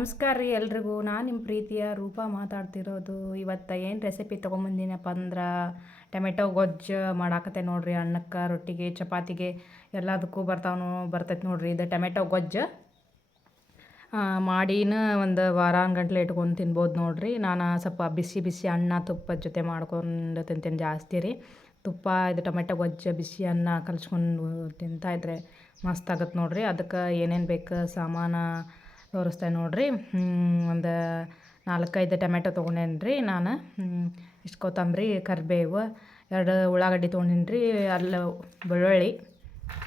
ನಮಸ್ಕಾರ ರೀ ಎಲ್ರಿಗೂ. ನಾನು ನಿಮ್ಮ ಪ್ರೀತಿಯ ರೂಪ ಮಾತಾಡ್ತಿರೋದು. ಇವತ್ತು ಏನು ರೆಸಿಪಿ ತೊಗೊಂಬಂದಿನಪ್ಪ ಅಂದ್ರೆ ಟೊಮೆಟೊ ಗೊಜ್ಜು ಮಾಡಾಕತ್ತೆ ನೋಡ್ರಿ. ಅನ್ನಕ್ಕೆ, ರೊಟ್ಟಿಗೆ, ಚಪಾತಿಗೆ ಎಲ್ಲದಕ್ಕೂ ಬರ್ತಾವನು ಬರ್ತೈತೆ ನೋಡ್ರಿ. ಇದು ಟೊಮೆಟೊ ಗೊಜ್ಜು ಮಾಡಿನ ಒಂದು ವಾರ ಗಂಟ್ಲೆ ಇಟ್ಕೊಂಡು ತಿನ್ಬೋದು ನೋಡ್ರಿ. ನಾನು ಸ್ವಲ್ಪ ಬಿಸಿ ಬಿಸಿ ಅನ್ನ ತುಪ್ಪದ ಜೊತೆ ಮಾಡ್ಕೊಂಡು ತಿಂತೀನಿ ಜಾಸ್ತಿ ರೀ. ತುಪ್ಪ, ಇದು ಟೊಮೆಟೊ ಗೊಜ್ಜು, ಬಿಸಿ ಅನ್ನ ಕಲಿಸ್ಕೊಂಡು ತಿಂತಾಯಿದ್ರೆ ಮಸ್ತ್ ಆಗತ್ತೆ ನೋಡ್ರಿ. ಅದಕ್ಕೆ ಏನೇನು ಬೇಕು ಸಾಮಾನು ತೋರಿಸ್ತೆ ನೋಡಿರಿ. ಒಂದು ನಾಲ್ಕೈದು ಟೊಮೆಟೊ ತೊಗೊಂಡೇನಿ ರೀ ನಾನು. ಇಷ್ಟು ಕೊತ್ತಂಬರಿ, ಕರಿಬೇವು, ಎರಡು ಉಳ್ಳಾಗಡ್ಡಿ ತೊಗೊಂಡೇನು ರೀ, ಅಲ್ಲ ಬೆಳ್ಳುಳ್ಳಿ.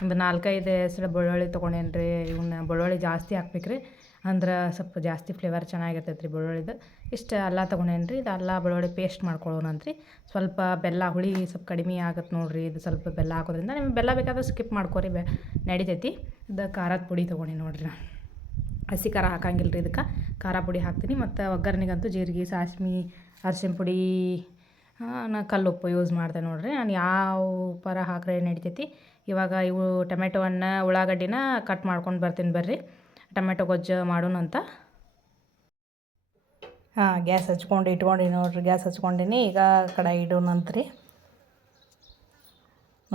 ಒಂದು ನಾಲ್ಕೈದು ಹೆಸ್ರು ಬೆಳ್ಳುಳ್ಳಿ ತೊಗೊಂಡೇನಿ ರೀ ಇವನ್ನ ಬೆಳ್ಳುಳ್ಳಿ ಜಾಸ್ತಿ ಹಾಕ್ಬೇಕು ರೀ ಅಂದ್ರೆ ಸ್ವಲ್ಪ ಜಾಸ್ತಿ ಫ್ಲೇವರ್ ಚೆನ್ನಾಗಿರ್ತೈತೆ ರೀ ಬೆಳ್ಳುಳ್ಳಿದು. ಇಷ್ಟು ಅಲ್ಲ ತೊಗೊಂಡೇನು ರೀ, ಇದು ಅಲ್ಲ ಬೆಳ್ಳುಳ್ಳಿ ಪೇಸ್ಟ್ ಮಾಡ್ಕೊಳ್ಳೋಣಂತ್ರಿ ಸ್ವಲ್ಪ ಬೆಲ್ಲ ಹುಳಿ ಸ್ವಲ್ಪ ಕಡಿಮೆ ಆಗತ್ತೆ ನೋಡಿರಿ, ಇದು ಸ್ವಲ್ಪ ಬೆಲ್ಲ ಹಾಕೋದ್ರಿಂದ ನಿಮ್ಗೆ ಬೆಲ್ಲ ಬೇಕಾದ್ರೆ ಸ್ಕಿಪ್ ಮಾಡ್ಕೊರಿ, ಬೆ ನಡಿತೈತಿ. ಇದು ಖಾರದ ಪುಡಿ ತೊಗೊಂಡು ನೋಡಿರಿ ನಾನು. ಹಸಿ ಖಾರ ಹಾಕಂಗಿಲ್ಲ ರೀ ಇದಕ್ಕೆ. ಖಾರ ಪುಡಿ ಹಾಕ್ತೀನಿ. ಮತ್ತು ಒಗ್ಗರಣೆಗಂತೂ ಜೀರಿಗೆ, ಸಾಸ್ಮಿ ಅರ್ಶಿಣ ಪುಡಿ ನಾ ಕಲ್ಲುಪ್ಪು ಯೂಸ್ ಮಾಡ್ದೆ ನೋಡಿರಿ. ನಾನು ಯಾವ ಪರ ಹಾಕ್ರೆ ನಡಿತೈತಿ? ಇವಾಗ ಇವು ಟೊಮೆಟೊವನ್ನು ಉಳ್ಳಾಗಡ್ಡಿನ ಕಟ್ ಮಾಡ್ಕೊಂಡು ಬರ್ತೀನಿ ಬರ್ರಿ. ಟೊಮೆಟೊ ಗೊಜ್ಜು ಮಾಡೋಣಂತ ಹಾಂ, ಗ್ಯಾಸ್ ಹಚ್ಕೊಂಡು ಇಟ್ಕೊಂಡಿ ನೋಡ್ರಿ. ಗ್ಯಾಸ್ ಹಚ್ಕೊಂಡಿನಿ. ಈಗ ಕಡಾಯಿ ಇಡೋಣಂತ್ರಿ.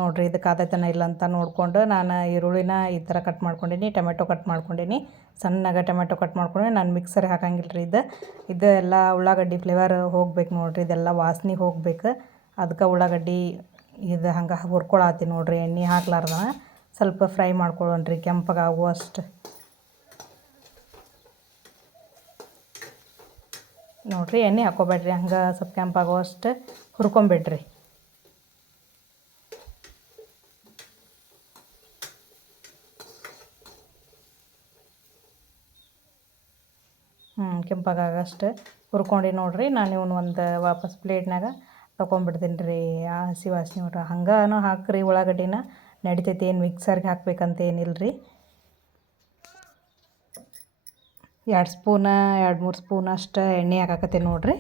ನೋಡಿರಿ ಇದಕ್ಕೆ ಆದೈತನ ಇಲ್ಲ ಅಂತ ನೋಡಿಕೊಂಡು ನಾನು ಈರುಳ್ಳಿನ ಈ ಥರ ಕಟ್ ಮಾಡ್ಕೊಂಡೀನಿ, ಟೊಮೆಟೊ ಕಟ್ ಮಾಡ್ಕೊಂಡೀನಿ. ಸಣ್ಣಗೆ ಟೊಮೆಟೊ ಕಟ್ ಮಾಡ್ಕೊಂಡು ನಾನು ಮಿಕ್ಸರ್ ಹಾಕಂಗಿಲ್ಲ ರೀ ಇದು. ಇದು ಎಲ್ಲ ಉಳ್ಳಾಗಡ್ಡಿ ಫ್ಲೇವರ್ ಹೋಗ್ಬೇಕು ನೋಡಿರಿ, ಇದೆಲ್ಲ ವಾಸನೆ ಹೋಗ್ಬೇಕು. ಅದಕ್ಕೆ ಉಳ್ಳಾಗಡ್ಡಿ ಇದು ಹಂಗೆ ಹುರ್ಕೊಳತ್ತೀನಿ ನೋಡಿರಿ, ಎಣ್ಣೆ ಹಾಕ್ಲಾರ್ದ ಸ್ವಲ್ಪ ಫ್ರೈ ಮಾಡ್ಕೊಳ್ಳೋಣ್ರಿ ಕೆಂಪಗೆ ಆಗುವಷ್ಟು ನೋಡಿರಿ ಎಣ್ಣೆ ಹಾಕೋಬೇಡ್ರಿ, ಹಂಗೆ ಸ್ವಲ್ಪ ಕೆಂಪಾಗುವಷ್ಟು ಹುರ್ಕೊಂಬಿಡ್ರಿ. ಹ್ಞೂ ಕೆಂಪಾಗಷ್ಟು ಹುರ್ಕೊಂಡು ನೋಡಿರಿ, ನಾನು ಇವನು ಒಂದು ವಾಪಸ್ ಪ್ಲೇಟ್ನಾಗ ತೊಗೊಂಬಿಡ್ತೀನಿ ರೀ ಆ ಹಸಿ ವಾಸನೆ ಹೊರ ಹಂಗಾನು ಹಾಕ್ರಿ ಉಳ್ಳಾಗಡ್ಡಿನ. ನಡಿತೈತಿ, ಏನು ಮಿಕ್ಸರ್ಗೆ ಹಾಕ್ಬೇಕಂತ ಏನಿಲ್ಲ ರೀ ಎರಡು ಸ್ಪೂನ, ಎರಡು ಮೂರು ಸ್ಪೂನ್ ಅಷ್ಟು ಎಣ್ಣೆ ಹಾಕಾಕತ್ತೀನಿ ನೋಡಿರಿ.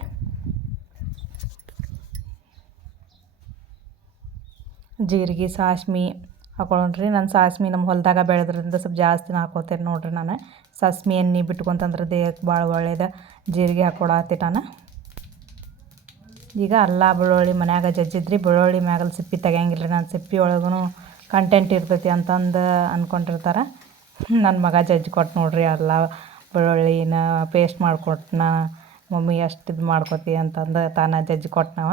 ಜೀರಿಗೆ, ಸಾಸ್ಮಿ ಹಾಕೊಳ್ಳೋಣ್ರಿ ನಾನು ಸಾಸ್ಮಿ ನಮ್ಮ ಹೊಲದಾಗ ಬೆಳೆದ್ರಿಂದ ಸ್ವಲ್ಪ ಜಾಸ್ತಿನ ಹಾಕೋತೇನೆ ನೋಡಿರಿ ನಾನು. ಸಾಸ್ಮಿ ಎಣ್ಣೆ ಬಿಟ್ಕೊಂತಂದ್ರೆ ದೇಹಕ್ಕೆ ಭಾಳ ಒಳ್ಳೇದು. ಜೀರಿಗೆ ಹಾಕ್ಕೊಡತ್ತಿ ನಾನು ಈಗ ಅಲ್ಲ, ಬೆಳ್ಳುಳ್ಳಿ ಮನ್ಯಾಗ ಜಜ್ಜಿದ್ರಿ, ಬೆಳ್ಳುಳ್ಳಿ ಮ್ಯಾಗಲ್ಲಿ ಸಿಪ್ಪಿ ತೆಗಿಯಂಗಿಲ್ಲ ರೀ ನಾನು ಸಿಪ್ಪಿ ಒಳಗೂ ಕಂಟೆಂಟ್ ಇರ್ತೈತಿ ಅಂತಂದು ಅಂದ್ಕೊಂಡಿರ್ತಾರೆ ನನ್ನ ಮಗ ಜಜ್ಜಿ ಕೊಟ್ಟು ನೋಡ್ರಿ, ಅಲ್ಲ, ಬೆಳ್ಳುಳ್ಳಿನ ಪೇಸ್ಟ್ ಮಾಡಿಕೊಟ್ನ, ಮಮ್ಮಿ ಎಷ್ಟು ಇದು ಮಾಡ್ಕೊತಿ ಅಂತಂದು ತಾನೇ ಜಜ್ಜಿ ಕೊಟ್ಟನವ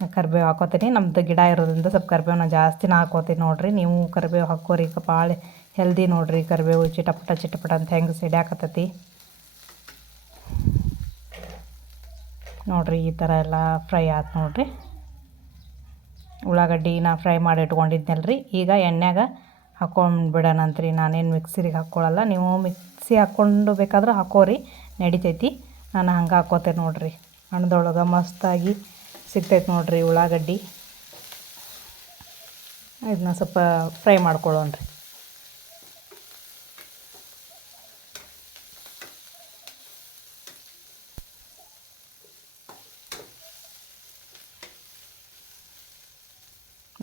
ಕರಿಬೇವು ಹಾಕೋತೀನಿ. ನಮ್ಮದು ಗಿಡ ಇರೋದ್ರಿಂದ ಸ್ವಲ್ಪ ಕರಿಬೇವನ್ನ ಜಾಸ್ತಿನ ಹಾಕೋತೀನಿ ನೋಡಿರಿ. ನೀವು ಕರಿಬೇವು ಹಾಕೋರಿ ಭಾಳ ಹೆಲ್ದಿ ನೋಡಿರಿ, ಕರಿಬೇವು ಚಿಟಪಟ ಚಿಟಪಟ ಅಂತ ಹೆಂಗೆ ಸಿಡ್ಯಾಕತ್ತೈತಿ ನೋಡಿರಿ ಈ ಥರ ಎಲ್ಲ ಫ್ರೈ ಆಯ್ತು ನೋಡಿರಿ. ನಾ ಫ್ರೈ ಮಾಡಿ ಇಟ್ಕೊಂಡಿದ್ನಲ್ಲ ರೀ ಈಗ ಎಣ್ಣೆಗೆ ಹಾಕೊಂಡು ಬಿಡೋಣಂತ್ರಿ ನಾನೇನು ಮಿಕ್ಸಿರಿಗೆ ಹಾಕ್ಕೊಳ್ಳಲ್ಲ ನೀವು ಮಿಕ್ಸಿ ಹಾಕ್ಕೊಂಡು ಬೇಕಾದ್ರೆ ಹಾಕೋರಿ. ನಡಿತೈತಿ. ನಾನು ಹಂಗೆ ಹಾಕೋತೆ ನೋಡಿರಿ. ಹಣ್ಣದೊಳಗೆ ಮಸ್ತಾಗಿ ಸಿಗ್ತೈತೆ ನೋಡಿರಿ ಉಳ್ಳಾಗಡ್ಡಿ. ಇದನ್ನ ಸ್ವಲ್ಪ ಫ್ರೈ ಮಾಡ್ಕೊಳ್ಳೋಣ್ರಿ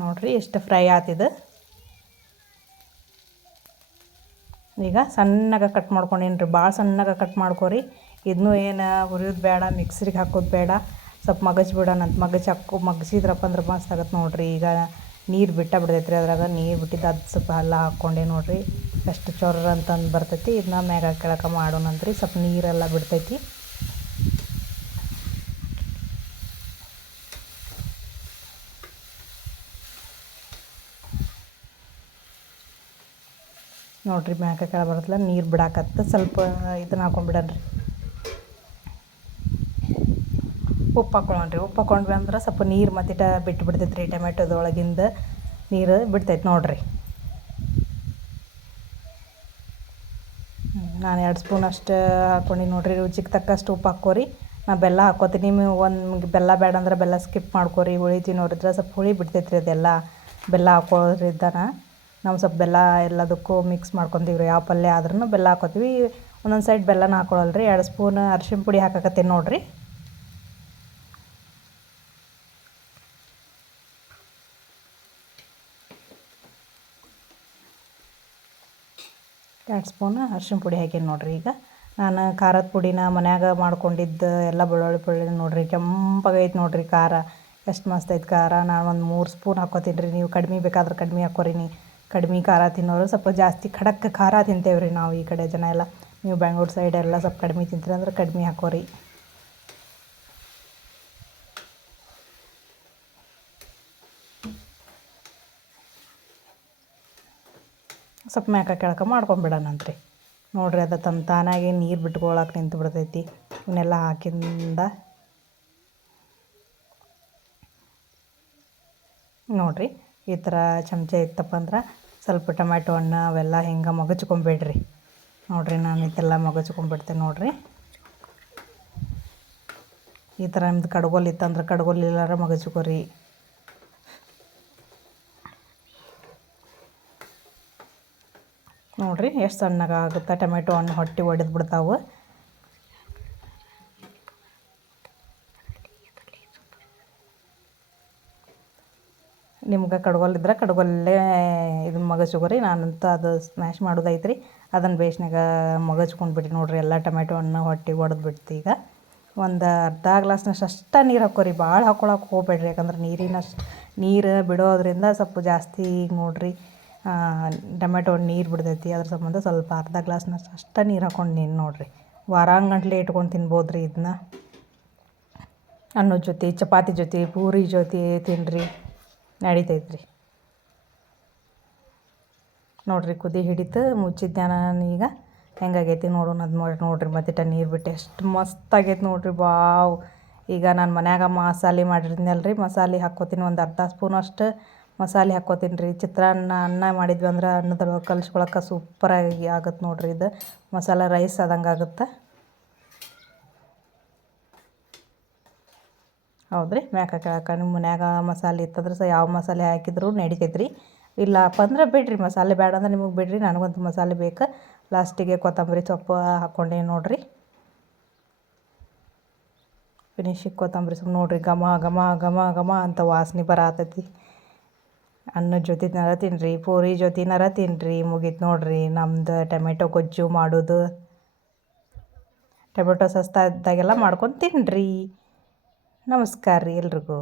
ನೋಡಿರಿ ಎಷ್ಟು ಫ್ರೈ ಆತಿದೆ. ಈಗ ಸಣ್ಣಗೆ ಕಟ್ ಮಾಡ್ಕೊಂಡೇನಿ ರೀ ಭಾಳ ಸಣ್ಣಗೆ ಕಟ್ ಮಾಡ್ಕೊರಿ. ಇದನ್ನೂ ಏನು ಹುರಿಯೋದು ಬೇಡ, ಮಿಕ್ಸಿಗೆ ಹಾಕೋದು ಬೇಡ. ಸ್ವಲ್ಪ ಮಗಜ್ ಬಿಡೋಣಂತ ಮಗಜ್ ಹಾಕೋ, ಮಗಸಿದ್ರಪ್ಪ ಅಂದ್ರೆ ಮಸ್ತ್ ಆಗತ್ತೆ ನೋಡಿರಿ. ಈಗ ನೀರು ಬಿಟ್ಟ ಬಿಡ್ತೈತೆ ರೀ ಅದ್ರಾಗ, ನೀರು ಬಿಟ್ಟಿದ್ದು ಅದು ಸ್ವಲ್ಪ ಎಲ್ಲ ಹಾಕ್ಕೊಂಡೆ ನೋಡಿರಿ. ಎಷ್ಟು ಚೊರ್ರ ಅಂತಂದು ಬರ್ತೈತಿ ಇದನ್ನ ಮ್ಯಾಗ ಕೆಳಕ ಮಾಡೋಣಂತ್ರಿ. ಸ್ವಲ್ಪ ನೀರೆಲ್ಲ ಬಿಡ್ತೈತಿ. ನೋಡಿರಿ ಮ್ಯಾಕ ಕೆಳ ಬರ್ತಲ್ಲ ನೀರು ಬಿಡಾಕತ್ತ, ಸ್ವಲ್ಪ ಇದನ್ನ ಹಾಕೊಂಡ್ಬಿಡನ್ರಿ ಉಪ್ಪು ಹಾಕೊಳ್ಳೋಣ್ರಿ ಉಪ್ಪು ಹಾಕೊಂಡ್ವಿ ಅಂದ್ರೆ ಸ್ವಲ್ಪ ನೀರು ಮತ್ತಿಟ ಬಿಟ್ಟು ಬಿಡ್ತೈತೆ ರೀ ಟೊಮೆಟೊದೊಳಗಿಂದ ನೀರು ಬಿಡ್ತೈತೆ ನೋಡಿರಿ. ನಾನು ಎರಡು ಸ್ಪೂನ್ ಅಷ್ಟು ಹಾಕ್ಕೊಂಡು ನೋಡಿರಿ, ರುಚಿಗೆ ತಕ್ಕಷ್ಟು ಉಪ್ಪು ಹಾಕೋರಿ. ನಾ ಬೆಲ್ಲ ಹಾಕೋತೀನಿ, ಒಂದು ಬೆಲ್ಲ ಬೇಡ ಅಂದ್ರೆ ಬೆಲ್ಲ ಸ್ಕಿಪ್ ಮಾಡ್ಕೋರಿ, ಹುಳಿ ತಿನ್ನೋರಿದ್ರೆ ಸ್ವಲ್ಪ ಹುಳಿ ಬಿಡ್ತೈತೆ ರೀ ಅದೆಲ್ಲ. ಬೆಲ್ಲ ಹಾಕೋದ್ರಿದ್ದಾನ ನಾವು ಸ್ವಲ್ಪ ಬೆಲ್ಲ ಎಲ್ಲದಕ್ಕೂ ಮಿಕ್ಸ್ ಮಾಡ್ಕೊತೀವಿ ರೀ ಯಾವ ಪಲ್ಯ ಆದ್ರೂ ಬೆಲ್ಲ ಹಾಕೋತೀವಿ. ಒಂದೊಂದು ಸೈಡ್ ಬೆಲ್ಲನ ಹಾಕೊಳ್ಳಲ್ಲ ರೀ ಎರಡು ಸ್ಪೂನ್ ಅರ್ಶಿಣ ಪುಡಿ ಹಾಕಕತ್ತೀನಿ ನೋಡಿರಿ. ಎರಡು ಸ್ಪೂನ್ ಅರ್ಶಿಣ ಪುಡಿ ಹಾಕೀನಿ ನೋಡಿರಿ ಈಗ. ನಾನು ಖಾರದ ಪುಡಿನ ಮನ್ಯಾಗ ಮಾಡ್ಕೊಂಡಿದ್ದು ಎಲ್ಲ ಬೆಳ್ಳುಳ್ಳಿ ಬೆಳ್ಳುಳ್ಳಿ ನೋಡಿರಿ. ಕೆಂಪಾಗೈತೆ ನೋಡಿರಿ ಖಾರ. ಎಷ್ಟು ಮಸ್ತ್ ಐತೆ ಖಾರ. ನಾನು ಒಂದು ಮೂರು ಸ್ಪೂನ್ ಹಾಕೋತೀನಿ ರೀ ನೀವು ಕಡಿಮೆ ಬೇಕಾದ್ರೆ ಕಡಿಮೆ ಹಾಕ್ಕೊರಿ ನೀ ಕಡ್ಮೆ ಖಾರ ತಿನ್ನೋರು ಸ್ವಲ್ಪ ಜಾಸ್ತಿ ಖಡಕ್ ಖಾರ ತಿಂತೇವೆ ರೀ ನಾವು ಈ ಕಡೆ ಜನ ಎಲ್ಲ. ನೀವು ಬೆಂಗ್ಳೂರು ಸೈಡ್ ಎಲ್ಲ ಸ್ವಲ್ಪ ಕಡಿಮೆ ತಿಂತೀರಿ ಅಂದ್ರೆ ಕಡ್ಮೆ ಹಾಕೋರಿ. ಸ್ವಲ್ಪ ಮ್ಯಾಕ ಕೆಳಕ ಮಾಡ್ಕೊಂಬಿಡೋಣಂತ್ರಿ. ನೋಡ್ರಿ ಅದು ತನ್ನ ತಾನಾಗೆ ನೀರು ಬಿಟ್ಕೊಳಕ್ಕೆ ನಿಂತು ಬಿಡ್ತೈತಿ. ಇವನ್ನೆಲ್ಲ ಹಾಕಿಂದ ನೋಡ್ರಿ ಈ ಥರ ಚಮಚ ಇತ್ತಪ್ಪ ಅಂದ್ರೆ ಸ್ವಲ್ಪ ಟೊಮ್ಯಾಟೊ ಹಣ್ಣು ಅವೆಲ್ಲ ಹಿಂಗೆ ಮಗಚ್ಕೊಂಬಿಡ್ರಿ. ನೋಡ್ರಿ ನಾನು ಇದೆಲ್ಲ ಮಗಚ್ಕೊಂಬಿಡ್ತೇನೆ ನೋಡ್ರಿ. ಈ ಥರ ನಿಮ್ದು ಕಡ್ಗೋಲ್ ಇತ್ತಂದ್ರೆ ಕಡ್ಗೋಲ್ ಇಲ್ಲಾರ ಮಗಚ್ಕೋರಿ. ನೋಡ್ರಿ ಎಷ್ಟು ಸಣ್ಣಗಾಗುತ್ತೆ ಟೊಮೆಟೊ ಹಣ್ಣು ಹೊಟ್ಟೆ ಒಡೆದು ಬಿಡ್ತಾವೆ ನಿಮ್ಗೆ ಕಡ್ಗೋಲ್ ಇದ್ರೆ ಇದು ಮಗಚ್ಕೋರಿ ನಾನಂತೂ ಅದು ಸ್ಮ್ಯಾಶ್ ಮಾಡೋದೈತೆ ರೀ ಅದನ್ನು ಬೇಸ್ನ್ಯಾಗ ಮಗಚ್ಕೊಂಡು ಬಿಟ್ಟು ನೋಡಿರಿ, ಎಲ್ಲ ಟೊಮೆಟೊ ಹಣ್ಣು ಹೊಟ್ಟೆ ಒಡೆದು ಬಿಡ್ತು ಈಗ. ಒಂದು ಅರ್ಧ ಗ್ಲಾಸ್ನಷ್ಟು ಅಷ್ಟೇ ನೀರು ಹಾಕೋರಿ ಭಾಳ ಹಾಕೊಳಕ್ಕೆ ಹೋಗ್ಬೇಡ್ರಿ, ಯಾಕಂದ್ರೆ ನೀರಿನಷ್ಟು ನೀರು ಬಿಡೋದ್ರಿಂದ ಸ್ವಲ್ಪ ಜಾಸ್ತಿ ನೋಡಿರಿ ಟೊಮೆಟೊ ಹಣ್ಣು ನೀರು ಬಿಡ್ತೈತಿ. ಅದ್ರ ಸಂಬಂಧ ಸ್ವಲ್ಪ ಅರ್ಧ ಗ್ಲಾಸ್ನಷ್ಟು ಅಷ್ಟೇ ನೀರು ಹಾಕೊಂಡು ನೀನು ನೋಡಿರಿ. ವಾರಾಂಗಂಟ್ಲೆ ಇಟ್ಕೊಂಡು ತಿನ್ಬೋದು ರೀ ಇದನ್ನ ಅನ್ನದ ಜೊತೆ, ಚಪಾತಿ ಜೊತೆ, ಪೂರಿ ಜೊತೆ ತಿನ್ನಿರಿ ನಡಿತೈತೆ ರೀ ನೋಡ್ರಿ ಕುದಿ ಹಿಡಿತು ಮುಚ್ಚಿದ್ದೆ ನಾನು ಈಗ? ಹೆಂಗಾಗೈತಿ ನೋಡೋಣ ಅದು ಮಾಡಿ ನೋಡ್ರಿ ಮತ್ತಿಟ್ಟ ನೀರು ಬಿಟ್ಟು ಎಷ್ಟು ಮಸ್ತ್ ಆಗೈತೆ ನೋಡ್ರಿ. ಬಾವ್ ಈಗ ನಾನು ಮನ್ಯಾಗ ಮಸಾಲೆ ಮಾಡಿರ್ತೀನಲ್ಲ ರೀ ಮಸಾಲೆ ಹಾಕ್ಕೋತೀನಿ ಒಂದು ಅರ್ಧ ಸ್ಪೂನ್ ಅಷ್ಟು ಮಸಾಲೆ ಹಾಕ್ಕೋತೀನಿ ರೀ ಚಿತ್ರಾನ್ನ ಅನ್ನ ಮಾಡಿದ್ವಿ ಅಂದ್ರೆ ಅನ್ನದೊಳಗೆ ಕಲ್ಸ್ಕೊಳಕ್ಕೆ ಸೂಪರಾಗಿ ಆಗುತ್ತೆ ನೋಡ್ರಿ ಇದು. ಮಸಾಲೆ ರೈಸ್ ಆದಂಗೆ ಆಗುತ್ತೆ ಹೌದ್ರಿ? ಮ್ಯಾಕ ಕೆಳಕ ನಿಮ್ಮ ಮನ್ಯಾಗ ಮಸಾಲೆ ಇತ್ತಂದ್ರೆ ಸಹ ಯಾವ ಮಸಾಲೆ ಹಾಕಿದ್ರು ನಡಿತೈತೆ ರೀ ಇಲ್ಲಪ್ಪ ಅಂದ್ರೆ ಬಿಡ್ರಿ ಮಸಾಲೆ ಬೇಡ ಅಂದ್ರೆ ನಿಮಗೆ ಬಿಡ್ರಿ, ನನಗಂತೂ ಮಸಾಲೆ ಬೇಕು. ಲಾಸ್ಟಿಗೆ ಕೊತ್ತಂಬರಿ ಸೊಪ್ಪು ಹಾಕ್ಕೊಂಡೆ ನೋಡಿರಿ. ಫಿನಿಶಿಗೆ ಕೊತ್ತಂಬರಿ ಸೊಪ್ಪು ನೋಡ್ರಿ, ಘಮ ಘಮ ಘಮ ಘಮ ಅಂತ ವಾಸನೆ ಬರತೈತಿ. ಅನ್ನದ ಜೊತೆನಾರ ತಿನ್ನಿರಿ ಪೂರಿ ಜೊತೆನಾರ ತಿನ್ನಿರಿ ಮುಗೀತು ನೋಡ್ರಿ ನಮ್ದು ಟೊಮೆಟೊ ಗೊಜ್ಜು ಮಾಡೋದು. ಟೊಮೆಟೊ ಸಸ್ತಾ ಇದ್ದಾಗೆಲ್ಲ ಮಾಡ್ಕೊಂಡು ತಿನ್ನಿರಿ ನಮಸ್ಕಾರ ರೀ ಎಲ್ರಿಗೂ.